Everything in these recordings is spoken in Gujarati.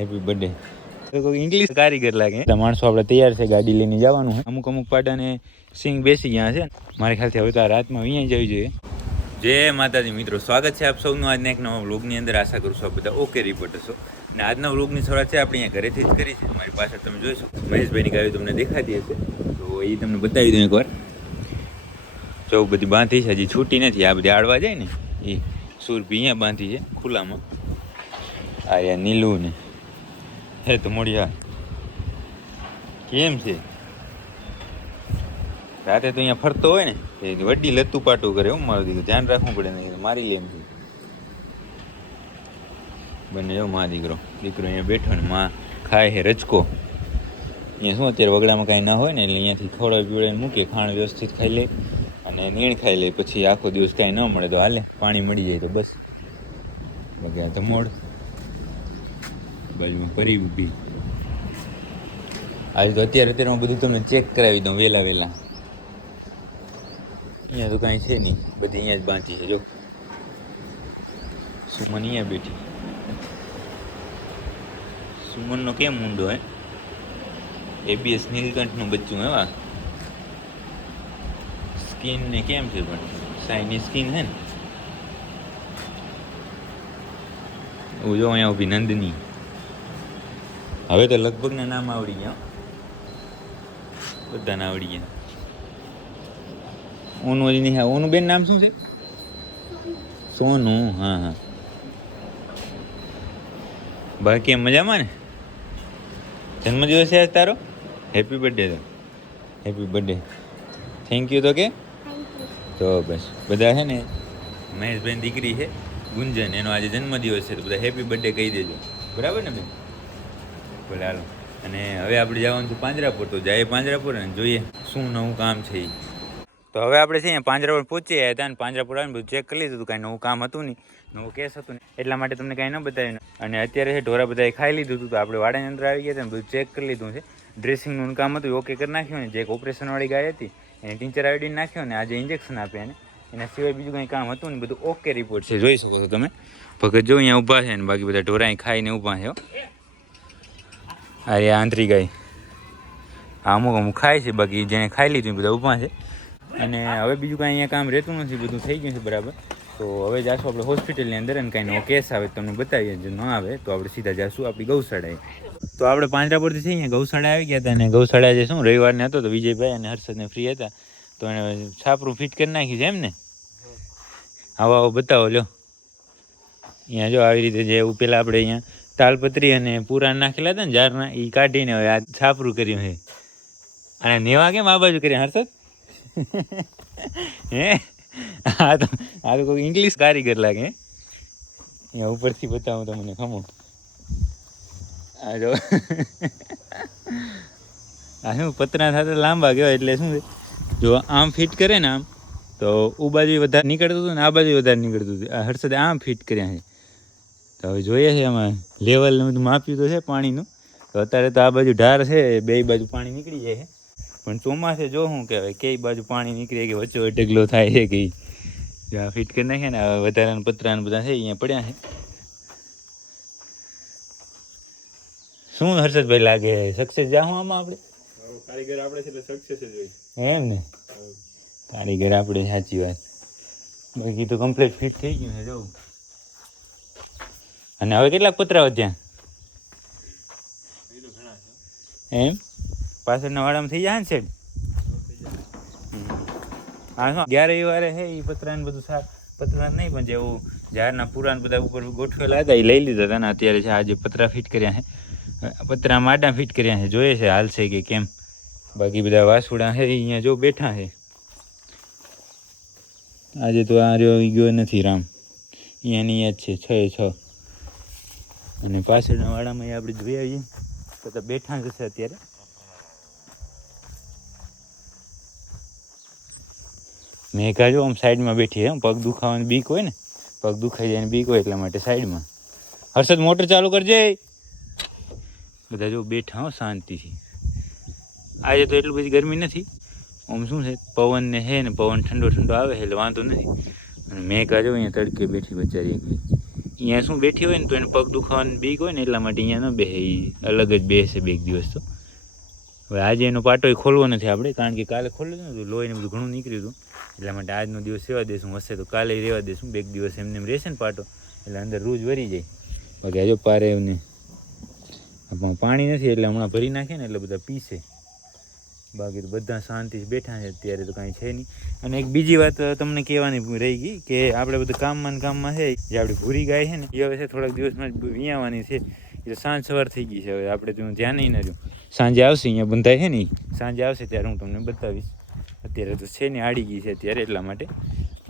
હેપી બર્થડે તો કોઈ ઇંગ્લિશ કારીગર લાગે માણસો આપણે તૈયાર છે ગાડી લઈને જવાનું છે. અમુક અમુક પાટાને સિંગ બેસી ગયા છે. મારે ખ્યાલથી હવે તો આ રાતમાં અહીંયા જવી જોઈએ. જય માતાજી મિત્રો સ્વાગત છે આપ સૌનું આજના એક નવા વ્લોગની અંદર. આશા કરું છું આપ બધા ઓકે રિપોર્ટર છો અને આજના વ્લોગની શરૂઆત છે આપણે અહીંયા ઘરેથી જ કરી છે મારી પાછળ તમે જોઈ શકો મહેશભાઈની ગાડી તમને દેખાતી હશે. તો એ તમને બતાવી દઉં એકવાર. જો બધી બાંધી છે હજી છૂટી નથી. આ બધી આડવા જાય ને એ સુરભી અહીંયા બાંધી છે ખુલ્લામાં. આ યા નીલું ને હે તો મોડિયા કેમ છે? રાતે તો અહીંયા ફરતો હોય ને એ વડી લતું પાટું કરે હું, મારું દીકરું ધ્યાન રાખવું પડે ને મારી લે છે. બને જો મા દીકરો. દીકરો અહીંયા બેઠો ને, માં ખાય હે રચકો અહીંયા શું અત્યારે વગડામાં કાંઈ ના હોય ને, એટલે અહીંયાથી ખવડાવી પીવડાવીને મૂકે ખાણ વ્યવસ્થિત ખાઈ લે અને નીણ ખાઈ લે. પછી આખો દિવસ કાંઈ ન મળે તો હાલે, પાણી મળી જાય તો બસ. આ તો મોડ. બાજુમાં પરી ઊભી. આજે તો અત્યારે અત્યારે હું બધું તમને ચેક કરાવી દઉં વહેલા વહેલા અહીંયા તો કાંઈ છે નહીં. બધી અહીંયા જ બાંધી છે, જો. સુમન અહીંયા બેઠી. સુમનનો કેમ ઊંડો, હે? એબીએસ નીલકંઠનું બચ્ચું, એવા? સ્કિન ને કેમ છે પણ? સાઈની સ્કિન હે ને? હું જો અહીંયા ઊભી નંદની. હવે તો લગભગ ના નામ આવડી ગયા. બધાને આવડી ગયા. ઓનું હજી નહીં હા, ઓનું બેન નામ શું છે? સોનું, હા હા. બાકી એમ મજામાં ને? જન્મદિવસ છે આજ તારો? હેપી બર્થડે તો. હેપી બર્થડે થેન્ક યુ તો કે? તો બસ, બધા છે ને, મહેશભાઈની દીકરી છે, ગુંજન, એનો આજે જન્મદિવસ છે, તો બધા હેપી બર્થડે કહી દેજો. બરાબર ને બેન? બોલે, હાલો. અને હવે આપણે જવાનું છે પાંજરાપુર. તો જાય પાંજરાપુર અને જોઈએ શું નવું કામ છે એ તો હવે આપણે છે પાંજરાપુર પહોંચી આવ્યા હતા અને પાંજરાપુર આવીને બધું ચેક કરી લીધું હતું. કાંઈ નવું કામ હતું નહીં, નવું કેસ હતું નહીં. એટલા માટે તમને કાંઈ ન બતાવ્યું અને અત્યારે છે ઢોરા બધાએ ખાઈ લીધું હતું. તો આપણે વાડાની અંદર આવી ગયા હતા બધું ચેક કરી લીધું છે. ડ્રેસિંગનું કામ હતું ઓકે કરી નાખ્યું ને જે એક ઓપરેશનવાળી ગાય હતી, એને ટીચર આવીને નાખ્યો ને આજે ઇન્જેક્શન આપ્યા એને. એના સિવાય બીજું કંઈ કામ હતું ને બધું ઓકે રિપોર્ટ છે. જોઈ શકો છો તમે. ભગત જો અહીંયા ઊભા છે ને, બાકી બધા ઢોરા ખાઈને ઊભા છે. અરે આંતરી ગાય અમુક અમુક ખાય છે, બાકી જેને ખાઈ લીધું બધા ઊભા છે. અને હવે બીજું કાંઈ અહીંયા કામ રહેતું નથી, બધું થઈ ગયું છે બરાબર. તો હવે જાશું આપણે હોસ્પિટલની અંદર અને કાંઈ નવો કેસ આવે તમને બતાવીએ, જો ન આવે તો આપણે સીધા જાશું આપણી ગૌશાળાએ. તો આપણે પાંજરાપુરથી છે અહીંયા, ગૌશાળા આવી ગયા હતા અને ગૌશાળા જે શું રવિવારને હતો તો વિજયભાઈ અને હર્ષદને ફ્રી હતા. તો એને છાપરું ફિટ કરી નાખ્યું છે એમ ને? આવો આવો બતાવો, લ્યો. અહીંયા જો આવી રીતે જે એવું પહેલાં આપણે અહીંયા તાલપત્રી અને પૂરા નાખેલા હતા ને જારના એ કાઢીને હવે આ છાપરું કર્યું છે. અને નેવા કેમ આ બાજુ કર્યા, હર્ષદ? હે? આ તો આ તો કોઈ ઇંગ્લિશ કારીગર લાગે અહીંયા ઉપરથી બતાવું તમને, ખમો. આ જો. આ શું, પતરા સાથે લાંબા કહેવાય એટલે શું છે? જો આમ ફિટ કરે ને આમ, તો ઉ બાજુ વધારે નીકળતું હતું ને આ બાજુ વધારે નીકળતું હતું. હર્ષદે આમ ફિટ કર્યા છે. તો હવે જોઈએ છે એમાં લેવલ માપ્યું તો છે પાણીનું. તો અત્યારે તો આ બાજુ ઢાર છે બે બાજુ પાણી નીકળી જાય છે. પણ ચોમાસે જો શું કહેવાય કઈ બાજુ પાણી નીકળે કે વચ્ચે ઢગલો થાય છે કે આ ફિટ કરી નાખે ને વધારાના પતરાને બધા છે અહીંયા પડ્યા છે. શું હર્ષદભાઈ લાગે? સક્સેસ જાઉં આમાં આપણે? કારીગર આપણે છે એટલે સક્સેસ જ હોય. એમ ને? કારીગર આપણે સાચી વાત. બાકી તો કમ્પ્લીટ ફિટ થઈ ગયું છે જવું અને હવે કેટલાક પતરા વધ્યા? એમ? પાછળના વાડામાં થઈ જાય ને સેડ હા શું ગયા રવિવારે હે એ પતરાને બધું સાફ પતરા નહીં પણ જેવું ઝાડના પુરાણ બધા ઉપર ગોઠવેલા હતા એ લઈ લીધા હતા અત્યારે છે આજે પતરા ફિટ કર્યા છે પતરા માડા ફિટ કર્યા છે જોઈએ છે હાલ છે કે કેમ? બાકી બધા વાસુડા છે અહીંયા જો બેઠા છે આજે તો આ રહ્યો ગયો નથી રામ. અહીંયાની અહીંયા જ છે છ છ. અને પાછળના વાડામાં આપણે જોઈ આવીએ. તો તો બેઠા જ હશે અત્યારે. મેઘા જો આમ સાઈડમાં બેઠી એમ પગ દુખાવાની બીક હોય ને, પગ દુખાઈ જાય બીક હોય એટલા માટે સાઈડમાં. હર્ષદ, મોટર ચાલુ કરજે. બધા જો બેઠા હો શાંતિથી. આજે તો એટલી બધી ગરમી નથી. આમ શું છે, પવન ને છે ને, પવન ઠંડો ઠંડો આવે છે, એટલે વાંધો નથી. અને મેઘા જો અહીંયા તડકે બેઠી બચારી અહીંયા શું બેઠી હોય ને તો એને પગ દુખાવાની બીક હોય ને એટલા માટે અહીંયા ન બેસે અલગ જ બેસે બે દિવસ તો. હવે આજે એનો પાટો ખોલવો નથી આપણે, કારણ કે કાલે ખોલ્યું હતું લોહીને બધું ઘણું નીકળ્યું હતું. એટલા માટે આજનો દિવસ સેવા દેશું, હશે તો કાલે રહેવા દેશું બે દિવસ એમને એમ રહેશે ને પાટો, એટલે અંદર રોજ વરી જાય. બાકી આજો પારે એમને પાણી નથી, એટલે હમણાં ભરી નાખે ને એટલે બધા પીશે બાકી તો બધા શાંતિ બેઠા છે, અત્યારે તો કાંઈ છે નહીં. અને એક બીજી વાત તમને કહેવાની રહી ગઈ કે આપણે બધું કામમાં ને કામમાં છે, જે આપણી ભૂરી ગાય છે ને, એ હવે છે થોડાક દિવસમાં જ વિયાવાની છે. એટલે સાંજ સવાર થઈ ગઈ છે હવે, આપણે તો ધ્યાન નહીં ના રહ્યું. સાંજે આવશે, અહીંયા બંધાય છે ને સાંજે આવશે ત્યારે હું તમને બતાવીશ. અત્યારે તો છે ને આડી ગઈ છે અત્યારે એટલા માટે.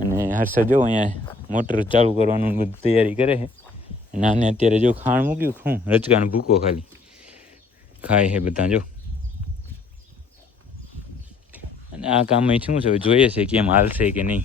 અને હર્ષદ જો અહીંયા મોટર ચાલુ કરવાનું બધું તૈયારી કરે છે. અને આને અત્યારે જો ખાણ મૂક્યું શું રચકાનો ભૂકો ખાલી. ખાય છે બધા જો. અને આ કામ શું છે? જોઈએ છે કેમ હાલશે કે નહીં.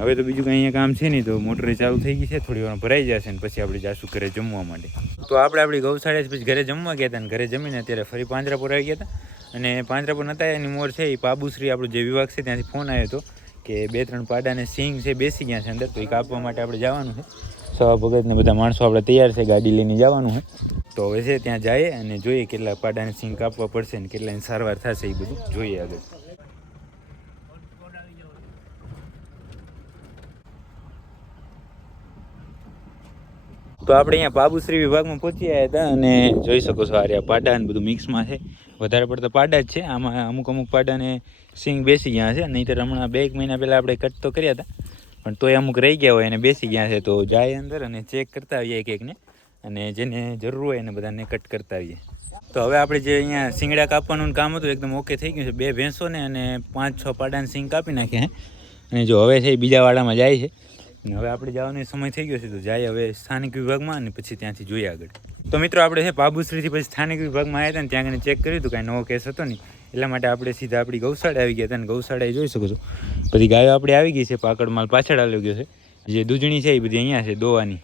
હવે તો બીજું કંઈ અહીંયા કામ છે નહીં, તો મોટર ચાલુ થઈ ગઈ છે, થોડી વાર ભરાઈ જશે ને પછી આપણે જાશું ઘરે જમવા માટે. તો આપણે આપણી ગૌશાળા પછી ઘરે જમવા ગયા હતા ને ઘરે જમીને અત્યારે ફરી પાંજરાપુર આવી ગયા હતા. અને પાંજરાપુર નતા એની મોર છે એ પાબુશ્રી આપણો જે વિભાગ છે ત્યાંથી ફોન આવ્યો હતો કે બે ત્રણ પાડાને સિંગ છે બેસી ગયા છે અંદર, તો એ કાપવા માટે આપણે જવાનું છે. સવા ભગતને બધા માણસો આપણે તૈયાર છે, ગાડી લઈને જવાનું છે. તો હવે છે ત્યાં જઈએ અને જોઈએ કેટલા પાડાને સિંગ કાપવા પડશે ને કેટલાની સારવાર થશે એ બધું જોઈએ આગળ. તો આપણે અહીંયા બાબુશ્રી વિભાગમાં પહોંચી આવ્યા હતા અને જોઈ શકો છો આ પાડા ને બધું મિક્સમાં છે. વધારે પડતા પાડા જ છે. આમાં અમુક અમુક પાડાને સિંગ બેસી ગયા છે. નહીંતર હમણાં બે એક મહિના પહેલાં આપણે કટ તો કર્યા હતા. પણ તોય અમુક રહી ગયા હોય અને બેસી ગયા છે. તો જાય અંદર અને ચેક કરતા આવીએ એક એકને અને જેને જરૂર હોય એને બધાને કટ કરતા આવીએ. તો હવે આપણે જે અહીંયા શિંગડા કાપવાનું કામ હતું, એકદમ ઓકે થઈ ગયું છે. બે ભેંસોને અને પાંચ, છ પાડાને સિંગ કાપી નાખ્યા અને જો હવે છે એ બીજા વાડામાં જાય છે. હવે આપણે જવાનો સમય થઈ ગયો છે, તો જાય હવે સ્થાનિક વિભાગમાં અને પછી ત્યાંથી જોઈએ આગળ. તો મિત્રો, આપણે છે બાબુશ્રીથી પછી સ્થાનિક વિભાગમાં આવ્યા હતા ને ત્યાં આગળ ચેક કર્યું હતું, કાંઈ નવો કેસ હતો નહીં. એટલા માટે આપણે સીધા આપણી ગૌશાળા આવી ગયા હતા અને ગૌશાળાએ જોઈ શકો છો. પછી ગાયો આપણે આવી ગઈ છે, પાકડ માલ પાછળ આવ્યો ગયો છે. જે દૂધણી છે એ બધી અહીંયા છે, દોવાની.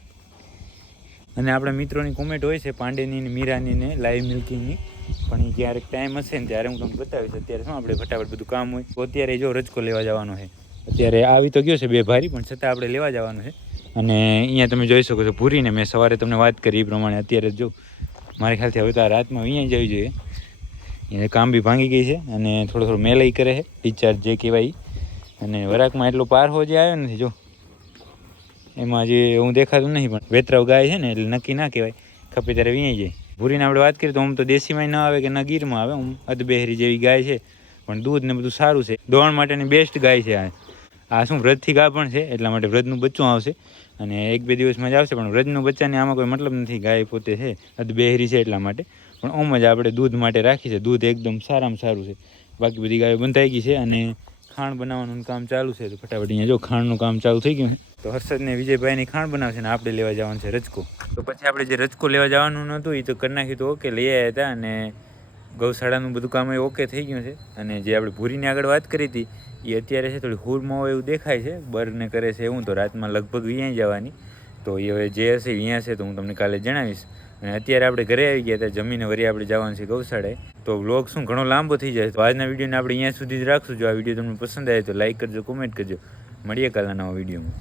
અને આપણા મિત્રોની કોમેન્ટ હોય છે, પાંડેની ને મીરાની ને લાઈવ મિલ્કિંગની પણ એ ક્યારેક ટાઈમ હશે ને ત્યારે હું તમને બતાવીશ અત્યારે શું આપણે ફટાફટ બધું કામ હોય. તો અત્યારે જો રજકો લેવા જવાનો છે. અત્યારે આવી તો ગયો છે બે ભારી, પણ છતાં આપણે લેવા જવાનું છે. અને અહીંયા તમે જોઈ શકો છો પૂરીને મેં સવારે તમને વાત કરી એ પ્રમાણે અત્યારે જો મારી ખ્યાલથી હવે તો આ રાતમાં અહીંયા જવી જોઈએ. એને કામ બી ભાંગી ગઈ છે અને થોડો થોડો મેલઈ કરે છે ડિસ્ચાર્જ જે કહેવાય અને વરાકમાં એટલો પાર હો જે આવ્યો નથી, જો. એમાં જે હું દેખાતું નહીં, પણ વેતરાવ ગાય છે ને, એટલે નક્કી ના કહેવાય. ખપે ત્યારે વીણી જાય. ભૂરીને આપણે વાત કરીએ તો આમ તો દેશીમાં ન આવે કે ન ગીરમાં આવે, આમ અધબેહરી જેવી ગાય છે. પણ દૂધ ને બધું સારું છે. દોણ માટેની બેસ્ટ ગાય છે આ. આ શું વ્રતથી ગા પણ છે, એટલા માટે વ્રતનું બચ્ચું આવશે. અને એક બે દિવસમાં જ આવશે, પણ વ્રતનું બચ્ચાને આમાં કોઈ મતલબ નથી, ગાય પોતે છે, અધબેહરી છે એટલા માટે. પણ ઓમ જ આપણે દૂધ માટે રાખી છે. દૂધ એકદમ સારામાં સારું છે. બાકી બધી ગાયો બંધાઈ ગઈ છે અને ખાણ બનાવવાનું કામ ચાલુ છે તો ફટાફટ અહીંયા જો ખાણનું કામ ચાલુ થઈ ગયું તો હર્ષદને વિજયભાઈની ખાણ બનાવશે ને આપણે લેવા જવાનું છે રજકો. તો પછી આપણે જે રજકો લેવા જવાનું નહોતું એ તો કરી નાખ્યું તો ઓકે લઈ આવ્યા હતા અને ગૌશાળાનું બધું કામ એ ઓકે થઈ ગયું છે. અને જે આપણે ભૂરીની આગળ વાત કરી હતી એ અત્યારે છે થોડી હુરમાં હોય એવું દેખાય છે. બરને કરે છે એવું તો રાતમાં લગભગ વિયાઈ જવાની. તો એ હવે જે હશે અહીંયા છે તો હું તમને કાલે જણાવીશ. અને અત્યારે આપણે ઘરે આવી ગયા હતા, જમીને વળી આપણે જવાનું છે ગૌશાળે. તો વ્લોગ શું ઘણો લાંબો થઈ જાય તો આજના વિડીયોને આપણે અહીંયા સુધી જ રાખશું. જો આ વીડિયો તમને પસંદ આવે તો લાઇક કરજો કોમેન્ટ કરજો. મળીએ કાલના નવા વિડીયોમાં.